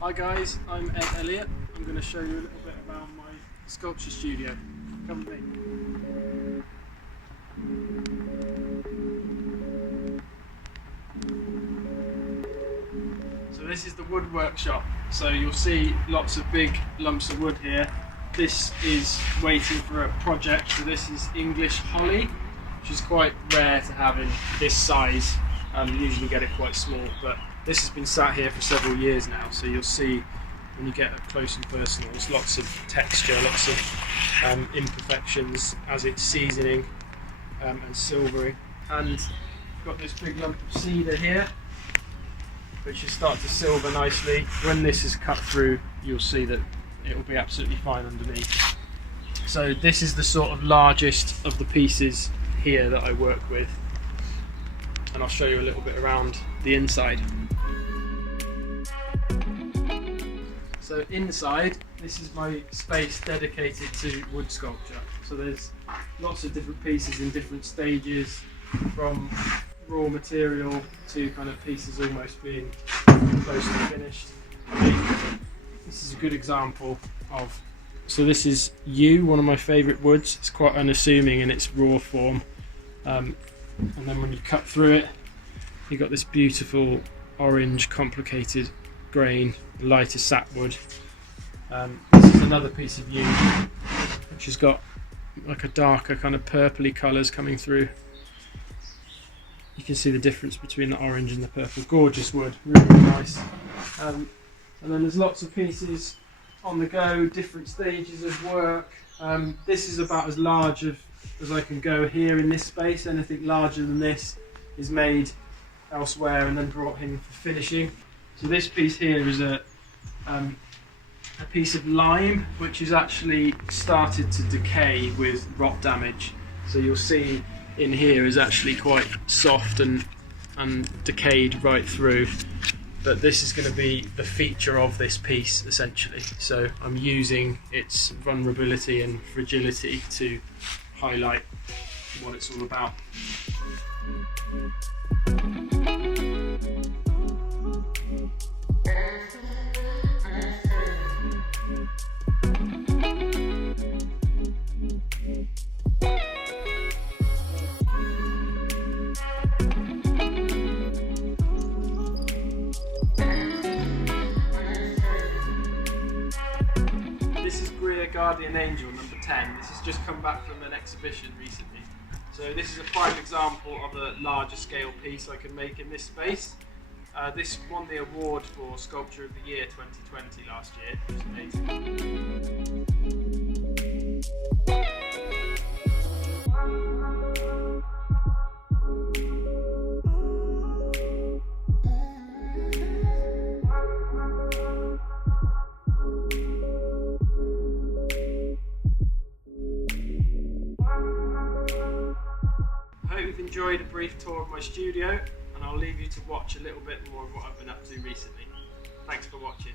Hi guys, I'm Ed Elliot. I'm going to show you a little bit around my sculpture studio. Come with me. So this is the wood workshop. So you'll see lots of big lumps of wood here. This is waiting for a project. So this is English holly, which is quite rare to have in this size. You usually get it quite small, but this has been sat here for several years now. So you'll see when you get up close and personal, there's lots of texture, lots of imperfections as it's seasoning and silvering. And we've got this big lump of cedar here, which will start to silver nicely. When this is cut through, you'll see that it will be absolutely fine underneath. So this is the sort of largest of the pieces here that I work with, and I'll show you a little bit around the inside. So inside, this is my space dedicated to wood sculpture. So there's lots of different pieces in different stages, from raw material to kind of pieces almost being close to finished. This is a good example of, so this is yew, one of my favourite woods. It's quite unassuming in its raw form, and then when you cut through it, you've got this beautiful orange complicated grain, lighter sapwood. This is another piece of yew which has got like a darker kind of purpley colours coming through. You can see the difference between the orange and the purple. Gorgeous wood, really nice. And then there's lots of pieces on the go, different stages of work. This is about as large as I can go here in this space. Anything larger than this is made elsewhere and then brought in for finishing. So this piece here is a piece of lime which is actually started to decay with rot damage. So you'll see in here is actually quite soft and decayed right through. But this is going to be the feature of this piece essentially. So I'm using its vulnerability and fragility to highlight what it's all about. This is Grier Guardian Angel number 10. This has just come back from an exhibition recently. So this is a prime example of a larger scale piece I can make in this space. This won the award for Sculpture of the Year 2020 last year, which is amazing. I hope you've enjoyed a brief tour of my studio, and I'll leave you to watch a little bit more of what I've been up to recently. Thanks for watching.